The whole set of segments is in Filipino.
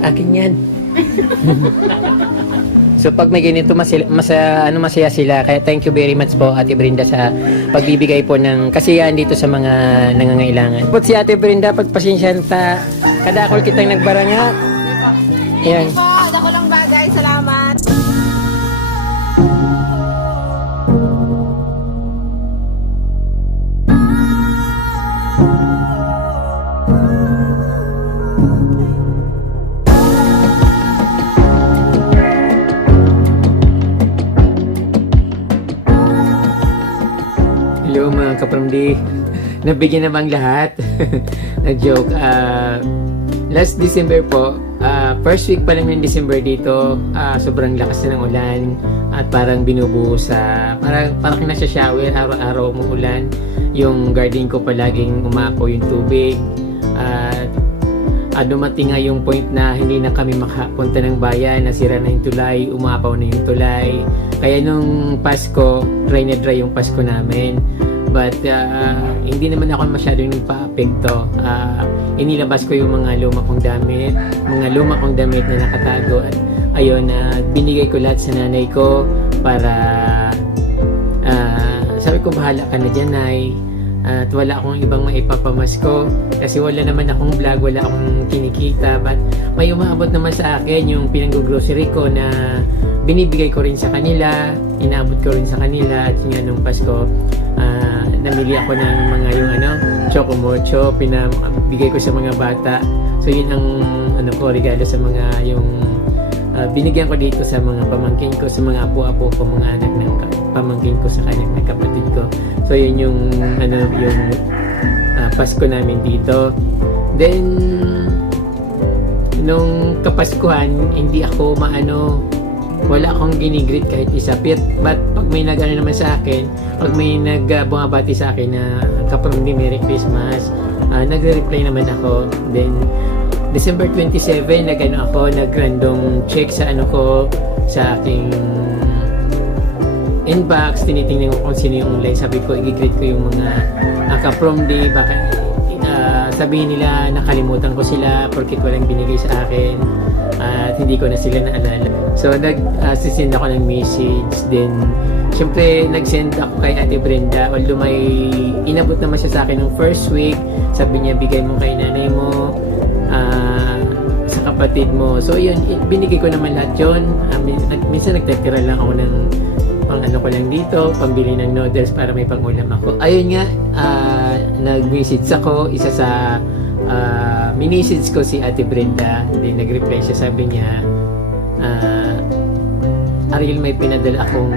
Akin yan. So pag may ganito masaya sila. Kaya thank you very much po Ate Brenda sa pagbibigay po ng kasiyahan dito sa mga nangangailangan. Put si Ate Brenda, pagpasensyahan ta, kadakol kitang nagbaranga. Ayan. Po, ako lang bagay. Salamat. Hello mga kapramdi. Nabigyan na bang lahat? Nag-joke. Last December po, first week pa lang ng December dito, sobrang lakas na ng ulan at parang binubuho sa, parang nasa shower, araw-araw umuulan. Yung garden ko palaging umapo yung tubig. At dumating nga yung point na hindi na kami makapunta ng bayan, nasira na yung tulay, umapaw na yung tulay. Kaya nung Pasko, dry na dry yung Pasko namin. But hindi naman ako masyadong nagpa-apekto. Inilabas ko yung mga luma kong damit, na nakatago. At ayun, binigay ko lahat sa nanay ko para sabi ko, bahala ka na dyan, Nay. At wala akong ibang maipapamasko kasi wala naman akong vlog, wala akong kinikita, but may umaabot naman sa akin yung pinang-grocery ko na binibigay ko rin sa kanila, inaabot ko rin sa kanila. At nga nung Pasko, namili ako ng mga yung choco mocho, pinabigay ko sa mga bata. So yun ang regalo sa mga yung binigyan ko dito sa mga pamangkin ko, sa mga apo-apo ko, mga anak ng pamangkin ko sa kanyang kapatid ko. So yun yung Pasko namin dito. Then nung Kapaskuhan, hindi ako wala akong ginigreet kahit isa. But pag may naman sa akin, pag may bumabati sa akin na kapramdi Merry Christmas, nagre-reply naman ako. Then December 27, nag-random check sa sa aking inbox, tinitingnan ko kung sino yung online. Sabi ko, i-greet ko yung mga kapramdi, baka sabihin nila nakalimutan ko sila porkit walang binigay sa akin at hindi ko na sila naalala. So nag-send ako ng message. Then syempre nag-send ako kay Ate Brenda, although may inabot naman siya sa akin ng first week. Sabi niya, bigay mo kay nanay mo, sa kapatid mo. So yun, binigay ko naman lahat yun. Minsan nagtatira lang ako ng pang ko lang dito, pambili ng noodles para may pangulam ako. Ayun nga, nag-message ako, isa sa minisage ko si Ate Brenda. Then nag-reply siya, sabi niya, Ariel, may pinadala akong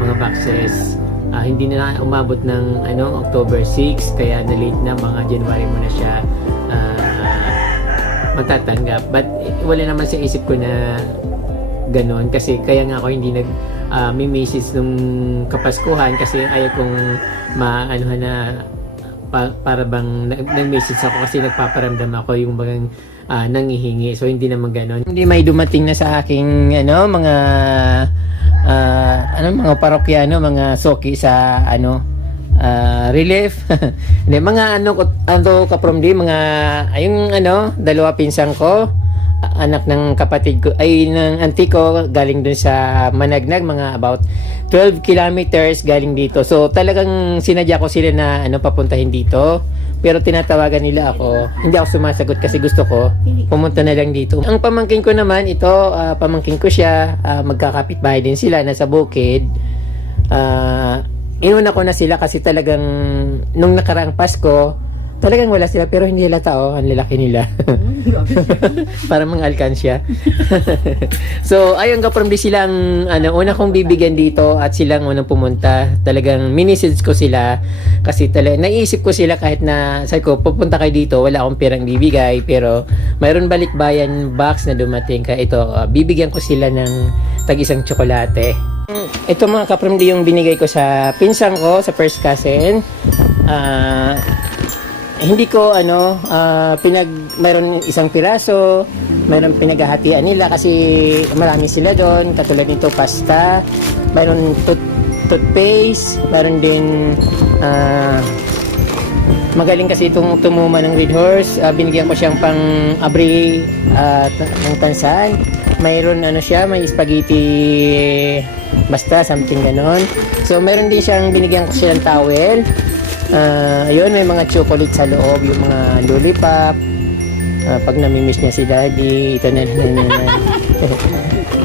mga boxes. Hindi na umabot ng October 6, kaya na-late na, mga January mo na siya matatanggap. But wala naman sa isip ko na ganon, kasi kaya nga ako hindi may message nung Kapaskuhan kasi ayaw kong para bang nag-message ako kasi nagpaparamdam ako yung bagang nangihingi. So hindi naman ganon. Hindi may dumating na sa aking mga mga parokyano, mga soki sa relief. Hindi, mga kapramdi, mga yung dalawa pinsang ko, anak ng kapatid ko, ay ng auntie ko, galing dun sa Managnag, mga about 12 kilometers galing dito. So talagang sinadya ko sila na papuntahin dito, pero tinatawagan nila ako, hindi ako sumasagot kasi gusto ko pumunta na lang dito. Ang pamangkin ko naman, ito pamangkin ko siya, magkakapitbahay din sila, nasa bukid. Inuna ko na sila kasi talagang nung nakaraang Pasko talagang wala sila, pero hindi nila tao, ang lalaki nila. Para mga alkansya. So ayun, kapramdi, silang una kong bibigyan dito at silang unang pumunta. Talagang minisage ko sila kasi naisip ko sila kahit na sabi ko, pupunta kayo dito, wala akong perang bibigay, pero mayroon balikbayan box na dumating, kaya ito, bibigyan ko sila ng tag-isang tsokolate. Ito mga kapramdi yung binigay ko sa pinsang ko, sa first cousin. Hindi ko mayroon isang piraso, mayroon pinaghahatian nila kasi marami sila doon, katulad nito pasta, mayroon toothpaste, mayroon din Magaling kasi itong tumuma ng Red Horse. Binigyan ko siyang pang abri at ng tansan. Mayroon ano siya, may spaghetti basta something ganon. So meron din siyang binigyan ko siya ng towel. Ayun, may mga chocolate sa loob, yung mga lollipop. Pag namimiss niya si daddy, ito na.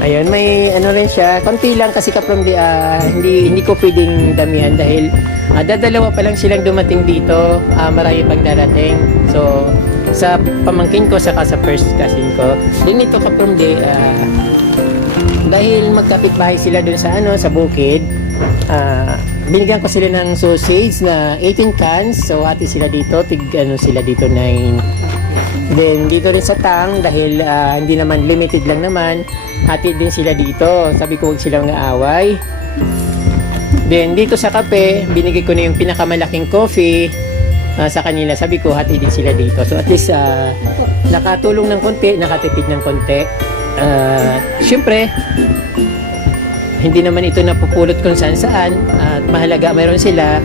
Ayun, may ano rin siya. Konti lang kasi kaprom hindi ko pwedeng damihan dahil dadalawa pa lang silang dumating dito. Marami pang darating. So, sa pamangkin ko saka sa first cousin ko. Din ito kaprom dahil magkapit-bahay sila dun sa sa bukid. Binigyan ko sila ng sausage na 18 cans. So, hati sila dito. Sila dito 9. Then, dito rin sa tang, dahil hindi naman limited lang naman, hati din sila dito. Sabi ko, huwag silang aaway. Then, dito sa kape, binigay ko na yung pinakamalaking coffee sa kanila. Sabi ko, hati din sila dito. So, at least, nakatulong ng konti, nakatipid ng konti. Siyempre, hindi naman ito napupulot kung saan-saan. At mahalaga, mayroon sila.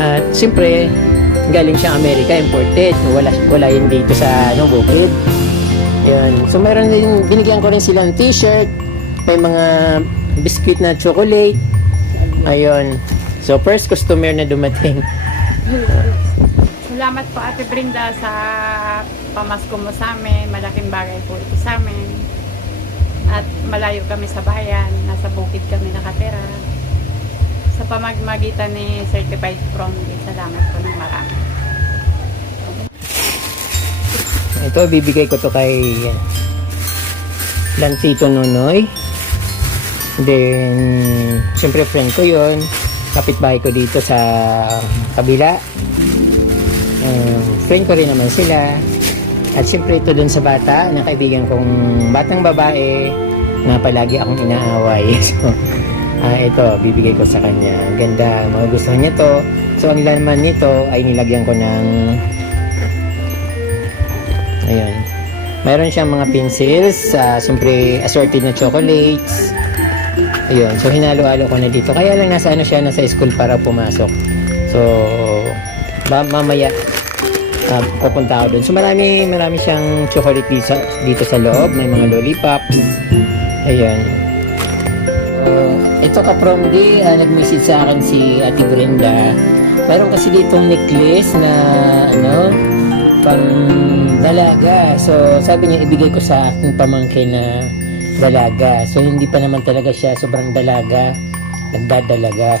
At siyempre, galing siyang Amerika, imported. Wala yun dito sa bukid. Yun. So, meron din, binigyan ko rin silang t-shirt. May mga biscuit na chocolate. Ayun. So, first customer na dumating. Salamat po Ate Brenda sa pamasko mo sa amin. Malaking bagay po ito sa amin. At malayo kami sa bayan. Nasa bukid kami nakatira. Sa pamamagitan ni Certified From Day, salamat po ng marami. Ito, bibigay ko to kay Lantito Nonoy. Then, siyempre friend ko yon, kapitbahay ko dito sa kabila. Friend ko rin naman sila. At siyempre ito dun sa bata, na kaibigan kong batang babae na palagi akong inaaway. So, ito, bibigay ko sa kanya. Ganda, magugustuhan niya to. So, ang laman nito ay nilagyan ko ng ayun. Mayroon siyang mga pencils, siyempre assorted na chocolates. Ayun, so hinalo-halo ko na dito. Kaya lang nasa nasa school para pumasok. So, mamaya pupunta ako doon. So, marami siyang chocolate dito sa loob. May mga lollipops. Ayun. Ito ka-from di, nag-message sa akin si Ate Brenda. Mayroon kasi ditong necklace na pang dalaga. So, sabi niya ibigay ko sa aking pamangkin na dalaga. So, hindi pa naman talaga siya sobrang dalaga. Nagdadalaga.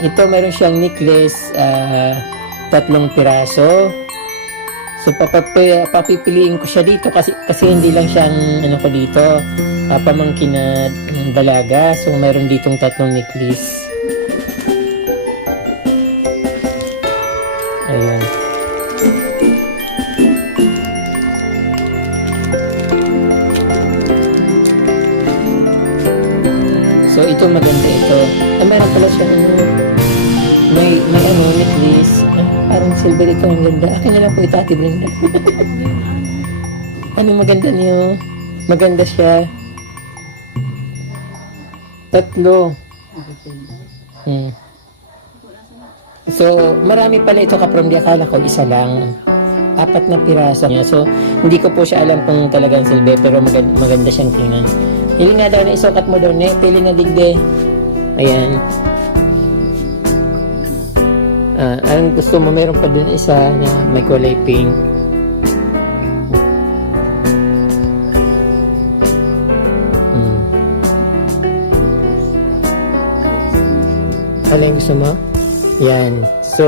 Ito, meron siyang necklace, 3 piraso. So, papipiliin ko siya dito kasi hindi lang siyang ko dito, pamangkin na dalaga. So, meron ditong 3 necklace. Ayan. So, ito maganda ito. Meron pala siyang may necklace. Parang silver ito. Ang ganda. Akin na lang po ito, Ate Brenda. Maganda niyo? Maganda siya. 3. So, marami pala ito ka-from di. Akala ko isa lang. 4 na piraso niya. So, hindi ko po siya alam kung talagang silver. Pero maganda siyang tingnan. Hili nga daw na isukat mo daw. Pili na digde. Ayan. Ang gusto mo, meron pa dun isa na may kulay pink. Ano yung gusto mo? Yan. So,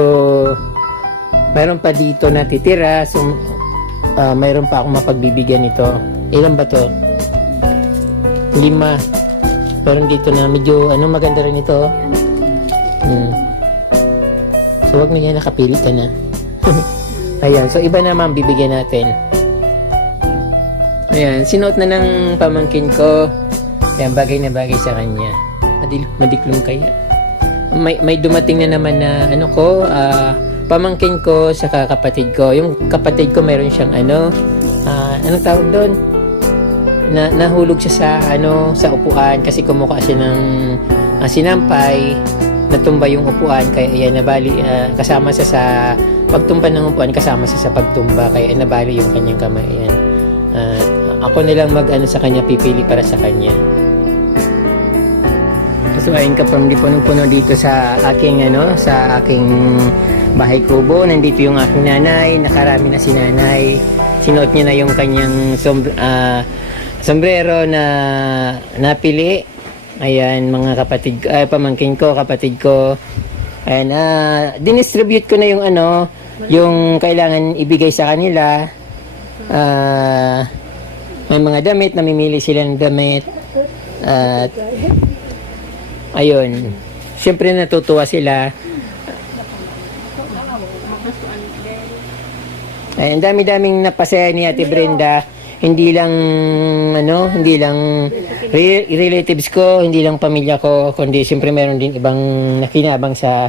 meron pa dito na titira. So, mayroon pa akong mapagbibigyan nito. Ilan ba to? 5. Meron dito na medyo, maganda rin ito. So, wag na yan, nakapili ka na. Ayan, so iba naman bibigyan natin. Ayan, sinuot na ng pamangkin ko. Ayan, bagay na bagay sa kanya. Madiklong kaya. May dumating na naman na pamangkin ko saka kapatid ko. Yung kapatid ko meron siyang anong tawag doon? Nahulog siya sa upuan kasi kumuha siya ng sinampay natumba yung upuan, kaya ayan, nabali, kasama siya sa pagtumba ng upuan, kasama siya sa pagtumba, kaya nabali yung kanyang kamay. Ayan. Ako nilang mag-ano sa kanya, pipili para sa kanya. So ayun ka from, di punong-puno dito sa aking bahay kubo. Nandito yung aking nanay, nakarami na si nanay. Sinuot niya na yung kanyang sombrero na napili. Ayan, mga kapatid, pamangkin ko, kapatid ko. Ayan, dinistribute ko na yung yung kailangan ibigay sa kanila. May mga damit, namimili sila ng damit. At ayun, siyempre natutuwa sila. Ay, ang dami-daming napasaya ni Ate Brenda. Hindi lang relatives ko, hindi lang pamilya ko, kundi siyempre meron din ibang nakinabang sa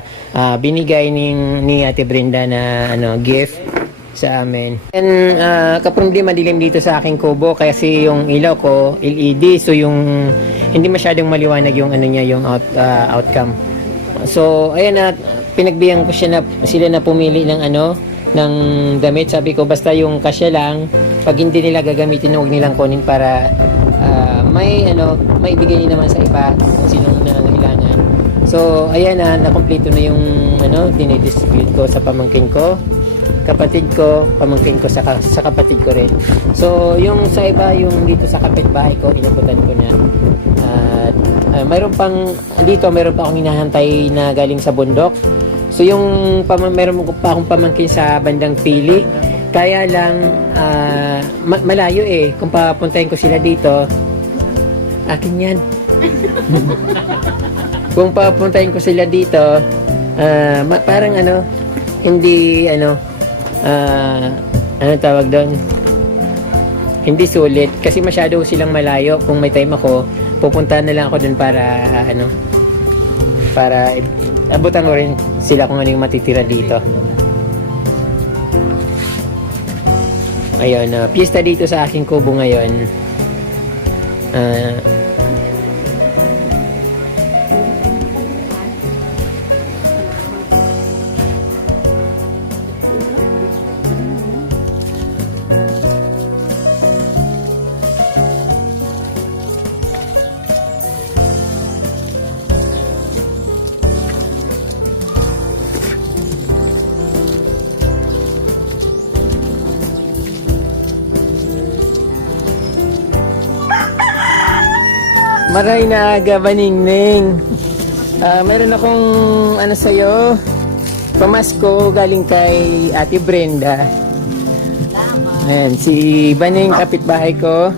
binigay ni Ate Brenda na gift sa amin. And kapag di madilim dito sa aking kubo kasi yung ilaw ko LED, so yung hindi masyadong maliwanag yung yung outcome. So ayan na, pinagbigyan ko sila na pumili ng ng damit. Sabi ko basta yung kasya lang, pag hindi nila gagamitin, huwag nilang kunin para may ibigay naman sa iba kung sinong nangangailangan. So ayan na, nakompleto na yung dinidistribute ko sa pamangkin ko, kapatid ko, pamangkin ko sa kapatid ko rin. So yung sa iba, yung dito sa kapitbahay ko, inabutan ko na. At mayroon pa akong hinahantay na galing sa bundok. So yung meron pa akong pamangkin sa bandang Pili. Kaya lang malayo eh. Kung papuntahin ko sila dito, akin yan. Kung papuntahin ko sila dito, parang hindi tawag doon, hindi sulit kasi masyado silang malayo. Kung may time ako, pupunta na lang ako doon para abutan ko rin sila kung ano yung matitira dito. Ayun, piyesta dito sa aking kubo ngayon. Maray na aga, Baningning. Meron akong sa'yo, pamasko galing kay Ate Brenda. Ayan, si Baning, kapitbahay ko.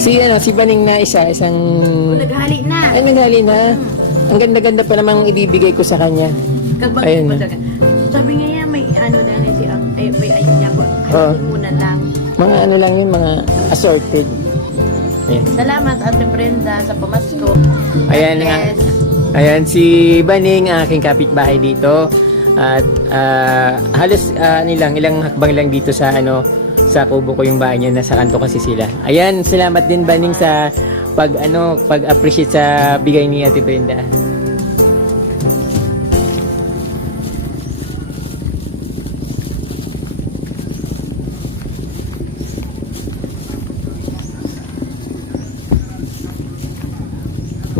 Si Baning na isang... Naghali na. Ay, naghali na. Ang ganda-ganda pa namang ibibigay ko sa kanya. Ayun. Sabi niya may dahil siya. May ayun niya po. Ayun muna lang. Mga lang yun, mga assorted. Ayan. Salamat Ate Brenda sa pamasko. Ayan nga. Ayan si Baning, aking kapitbahay dito. At halos ilang hakbang lang dito sa sa kubo ko yung bahay niya, nasa kanto kasi sila. Ayan, salamat din Baning sa pag-appreciate sa bigay ni Ate Brenda.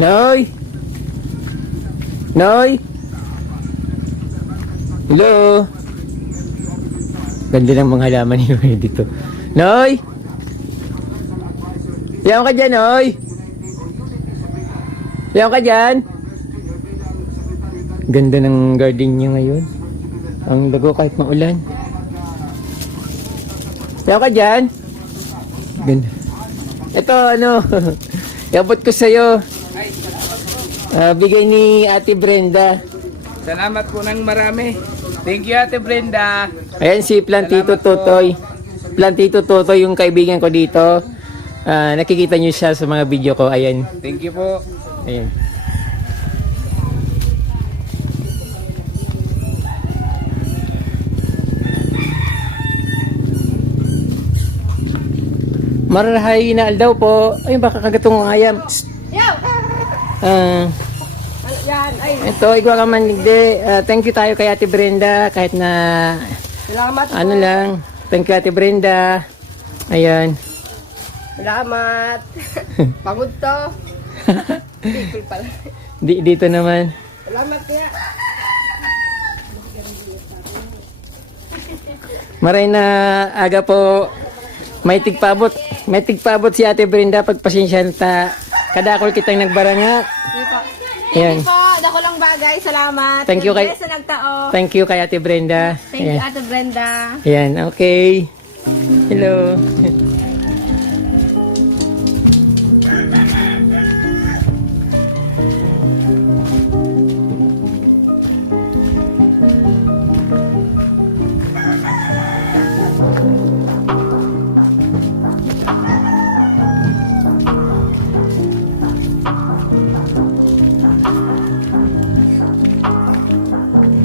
Noy! Noy! Hello! Ganda ng mga halaman ni Noy dito. Noy! Yaw ka dyan, Noy! Yaw ka dyan! Ganda ng garden niya ngayon. Ang lago kahit maulan. Yaw ka dyan! Ganda. Ito, iabot ko sa'yo. Bigay ni Ate Brenda. Salamat po ng marami. Thank you, Ate Brenda. Ayan si Plantito Totoy. Plantito Totoy yung kaibigan ko dito. Nakikita niyo siya sa mga video ko. Ayan. Thank you po. Ayan. Marahay na aldaw po. Ay, baka kagatong ang ayam. Yan, ay, Ito, ikaw ka man, hindi. Thank you tayo kay Ate Brenda, kahit na salamat po. ano lang. Thank you Ate Brenda. Ayan. Salamat. Pagod to. People pala. Dito naman. Salamat kaya. Maray na aga po. May tigpabot. May tigpabot si Ate Brenda. Pagpasensyahan ta. Kadakol kitang nagbaranga. Ayan. Po, dako lang bagay. Salamat. Thank you kay- God bless sa nagtao. Thank you kay Ate Brenda. Thank you, Ayan. Ate Brenda. Ayan, okay. Hello.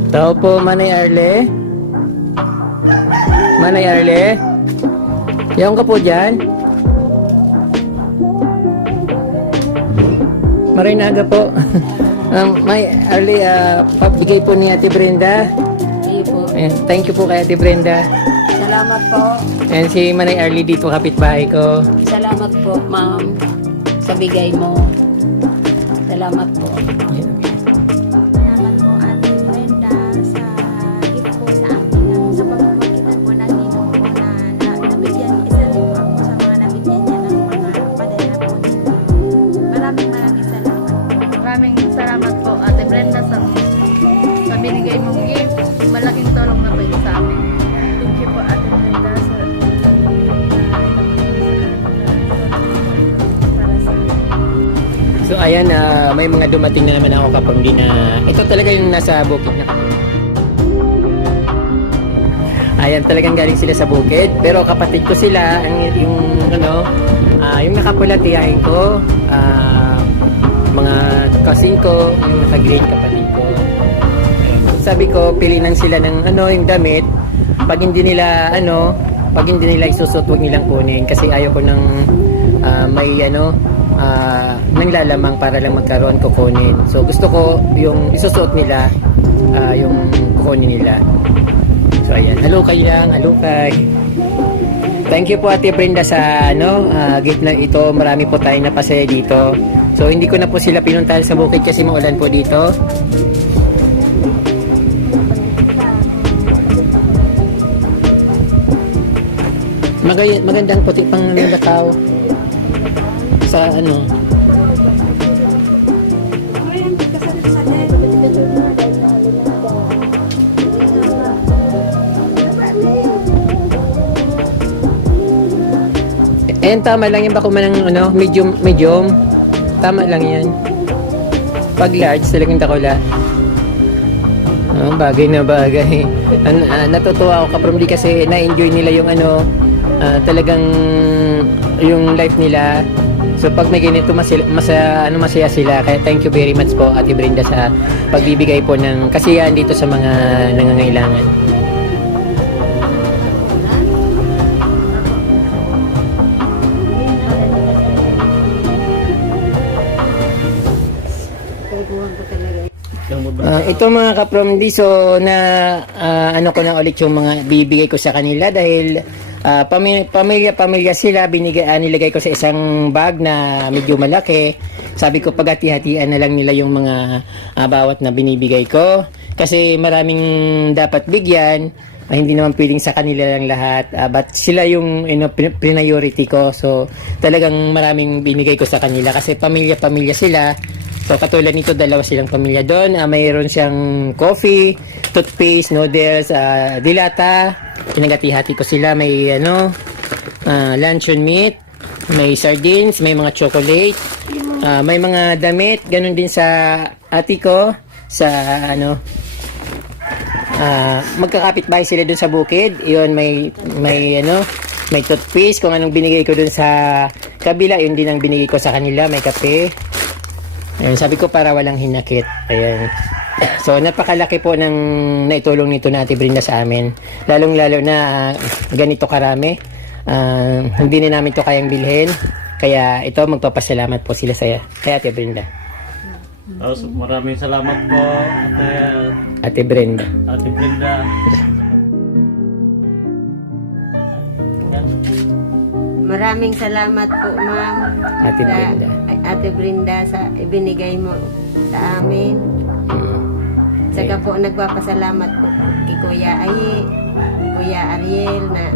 Tao po, Manay Arle. Manay Arle. Yaong ka po dyan. Maray na aga po. May Arle, pabigay po ni Ate Brenda. Sige po. Ayan, thank you po kay Ate Brenda. Salamat po. Ayan si Manay Arle dito, kapitbahay ko. Salamat po, ma'am. Sa bigay mo. Salamat po. Ayan. Salamat po Ate Brenda sa gift po sa akin. Sa pamamagitan po ng ninong po na nabigyan, isa din po ako sa mga nabigyan niya ng mga padala po ninyo. Maraming salamat. Maraming salamat po Ate Brenda sa binigay mong gift. Malaking tulong na po ito sa amin. Thank you po Ate Brenda sa para sa So ayan, may mga dumating na naman ako kapag di na... Ito talaga yung nasa bukid na kapag. Ayan, talagang galing sila sa bukid. Pero kapatid ko sila, yung nakapula tiyahin ko, mga cousin ko, yung naka-grade kapatid ko. Ayan. Sabi ko, pilinan sila ng yung damit. Pag hindi nila isusot, huwag nilang kunin. Kasi ayaw ko ng nang lalamang para lang magkaroon kukunin. So gusto ko yung isusuot nila, yung kukunin nila. So ayan, halukay lang, halukay. Thank you po Ate Brenda sa gift na ito. Marami po tayong napasaya dito. So hindi ko na po sila pinuntahan sa bukid kasi maulan po dito. Magandang puti pang lataw sa Ayan, tama lang yan. Bako man ng medium. Tama lang yan. Pag large, talagang dakula. Bagay na bagay. Natutuwa ako kapromdi kasi na-enjoy nila yung talagang yung life nila. So pag may ganito masaya sila. Kaya thank you very much po Ate Brenda sa pagbibigay po ng kasiyahan dito sa mga nangangailangan. Ito mga kapromdi, so na ko na ulit yung mga bibigay ko sa kanila dahil pamilya sila, nilagay ko sa isang bag na medyo malaki. Sabi ko paghati-hatian na lang nila yung mga bawat na binibigay ko kasi maraming dapat bigyan. Hindi naman pwedeng sa kanila lang lahat, but sila yung priority ko. So talagang maraming binigay ko sa kanila kasi pamilya sila. So katulad nito, dalawa silang pamilya doon. Mayroon siyang coffee, toothpaste, noodles, dilata. Pinagati-hati ko sila. May luncheon meat, may sardines, may mga chocolate, may mga damit. Ganun din sa ati ko sa magkakapit-bahay sila doon sa bukid. Yun, may toothpaste. Kung anong binigay ko doon sa kabila, yun din ang binigay ko sa kanila. May kape. Ayun, sabi ko para walang hinakit. Ayan. So, napakalaki po ng naitulong nito na Ate Brenda sa amin. Lalong-lalo na ganito karami. Hindi na namin to kayang bilhin. Kaya ito, magpapasalamat po sila kay Ate Brenda. Tapos maraming salamat po, Ate Brenda. Ate Brenda. Maraming salamat po, ma'am. Ate sa- Brenda. Ate Brenda sa ibinigay mo sa amin. Mm. Saka po nagpapasalamat po kay Kuya Ayi, Kuya Ariel na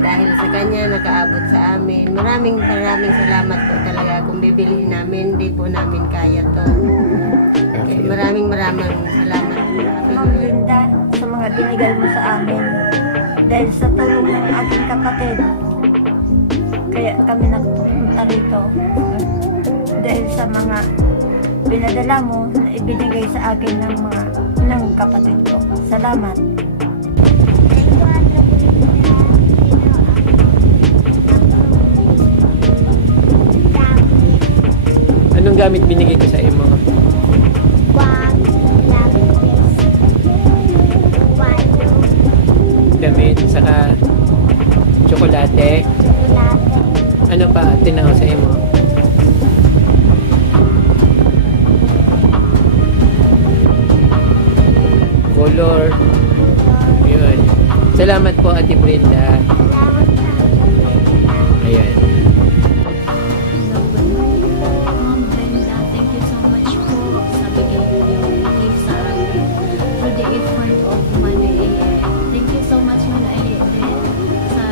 dahil sa kanya nakaabot sa amin. Maraming salamat po talaga. Kung bibilihin namin, di po namin kaya to. Okay. Maraming salamat po. Ma'am Linda, sa mga binigay mo sa amin. Dahil sa tulong ng aking kapatid, kaya kami nagpunta rito. Dahil sa mga pinadala mo na ibinigay sa akin ng kapatid ko. Salamat. Anong gamit binigay ko sa imo? Damit, saka tsokolate. Ano pa tinaw sa imo? Color. Yun. Salamat po, Ate Brenda. Ayan. Hello, good morning po, Ma'am Brenda. Thank you so much po sa bigay niyong gift sa amin. For the effort of Manoy. Thank you so much, Manoy, sa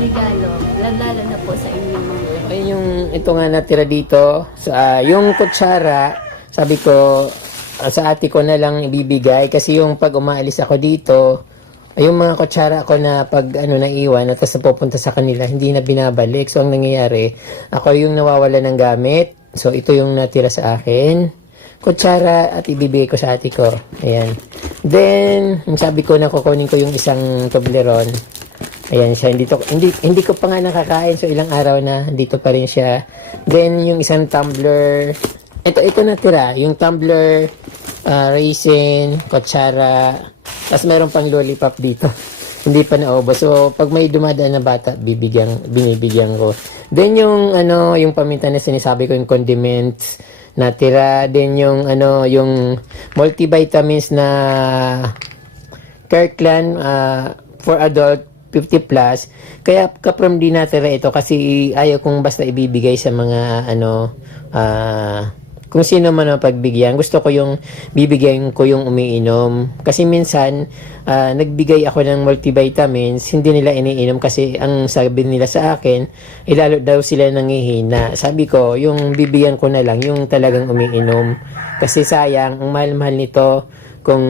regalo. Lalo na po sa inyo. Ayun yung ito nga natira dito. Yung kutsara, sabi ko, sa ate ko na lang ibibigay kasi yung pag umaalis ako dito, yung mga kutsara ko na pag naiwan at tapos napupunta sa kanila, hindi na binabalik. So ang nangyayari, ako yung nawawala ng gamit. So ito yung natira sa akin. Kutsara at ibibigay ko sa ate ko. Ayan. Then, sabi ko na kukunin ko yung isang Toblerone. Ayan siya. Hindi ko pa nga nakakain. So ilang araw na dito pa rin siya. Then yung isang tumbler. Ito natira. Yung tumbler, raisin, kutsara. Tapos meron pang lollipop dito. Hindi pa naubos. So pag may dumadaan na bata, binibigyan ko. Then yung yung paminta na sinasabi ko, yung condiments natira. Then yung yung multivitamins na Kirkland for adult 50 plus. Kaya kaprom di natira ito kasi ayaw kong basta ibibigay sa mga kung sino man ang pagbigyan. Gusto ko yung bibigyan ko yung umiinom. Kasi minsan, nagbigay ako ng multivitamins, hindi nila iniinom kasi ang sabi nila sa akin, lalo daw sila nangihina. Sabi ko, yung bibigyan ko na lang, yung talagang umiinom. Kasi sayang, ang mahal-mahal nito, kung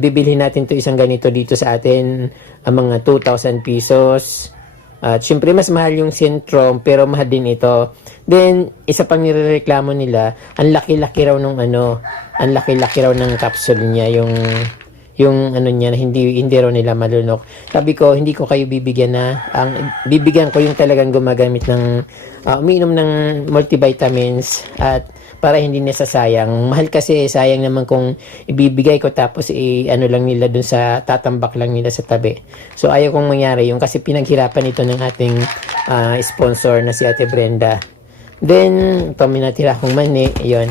bibilhin natin to isang ganito dito sa atin, ang mga 2,000 pesos. At syempre, mas mahal yung Centrum, pero mahal din ito. Then, isa pang nirereklamo nila, ang laki-laki raw ng ang laki-laki raw ng capsule niya, yung niya, hindi raw nila malunok. Sabi ko, hindi ko kayo bibigyan bibigyan ko yung talagang gumagamit ng, umiinom ng multivitamins, at para hindi nasasayang. Mahal kasi, sayang naman kung ibibigay ko tapos lang nila dun sa, tatambak lang nila sa tabi. So, ayaw kong mangyari yung kasi pinaghirapan ito ng ating sponsor na si Ate Brenda. Then, ito minatira akong mani. Ayun.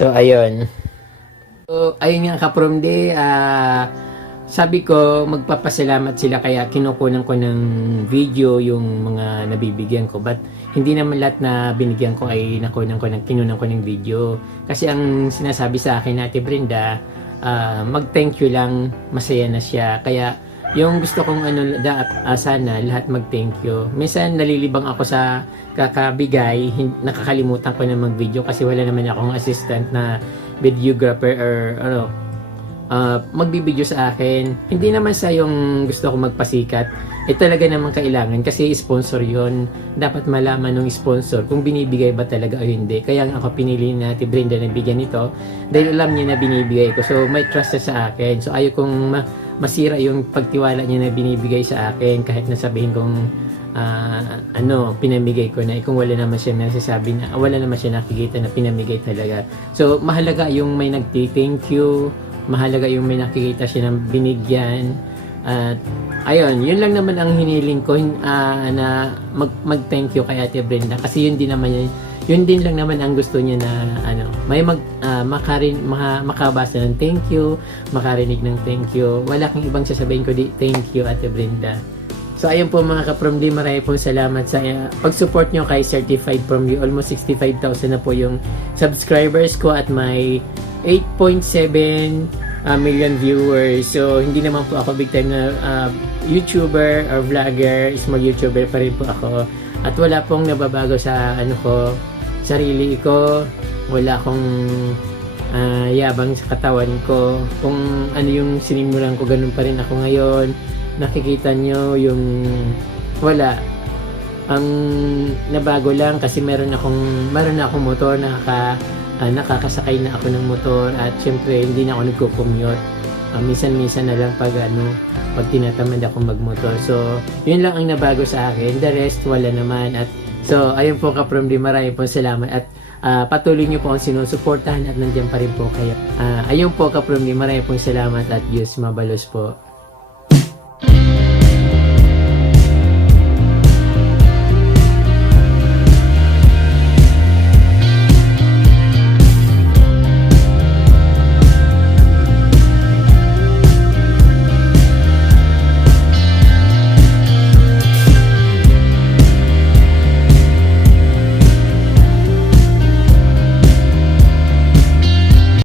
So, ayun. So, ayun nga kaprom day. Sabi ko, magpapasalamat sila kaya kinukunan ko ng video yung mga nabibigyan ko. But, hindi naman lahat na binigyan ko ay kinunan ko ng video. Kasi ang sinasabi sa akin Ate Brenda, mag-thank you lang, masaya na siya. Kaya, yung gusto kong sana lahat mag-thank you. Minsan nalilibang ako sa kakabigay, nakakalimutan ko na mag-video kasi wala naman akong assistant na videographer or magbibideo sa akin. Hindi naman sa yung gusto ko magpasikat. Talaga naman kailangan kasi sponsor yon. Dapat malaman ng sponsor kung binibigay ba talaga o hindi. Kaya ako pinili na Ate Brenda na bigyan ito dahil alam niya na binibigay ko. So may trust sa akin. So ayaw kong masira yung pagtiwala niya na binibigay sa akin kahit nasabihin kong pinamigay ko na kung wala naman siya nasasabi na wala naman siya nakikita na pinamigay talaga. So mahalaga yung may nagti-thank you, mahalaga yung may nakikita siya ng binigyan. At ayun, yun lang naman ang hiniling ko na mag-thank you kay Ate Brenda kasi yun din naman yun din lang naman ang gusto niya na may makabasa ng thank you, makarinig ng thank you. Wala kang ibang sasabihin ko di thank you, Ate Brenda. So ayun po mga ka-From D, marami pong salamat sa pag-support nyo kay Certified From D. Almost 65,000 na po yung subscribers ko at may 8.7 million viewers. So hindi naman po ako big time na YouTuber or vlogger, small YouTuber pa rin po ako. At wala pong nababago sa sarili ko. Wala akong yabang sa katawan ko. Kung ano yung sinimulan ko, ganun pa rin ako ngayon. Nakikita nyo yung wala. Ang nabago lang kasi meron na akong motor, nakakasakay na ako ng motor, at syempre hindi na ako nagko-commute. Minsan-minsan na lang pag tinatamad ako magmotor. So, yun lang ang nabago sa akin. The rest, wala naman. At so, ayun po ka-From D, maraming po salamat. At patuloy nyo po ang sinusuportahan at nandiyan pa rin po kayo. Ayun po ka-From D, maraming po salamat at Diyos mabalos po.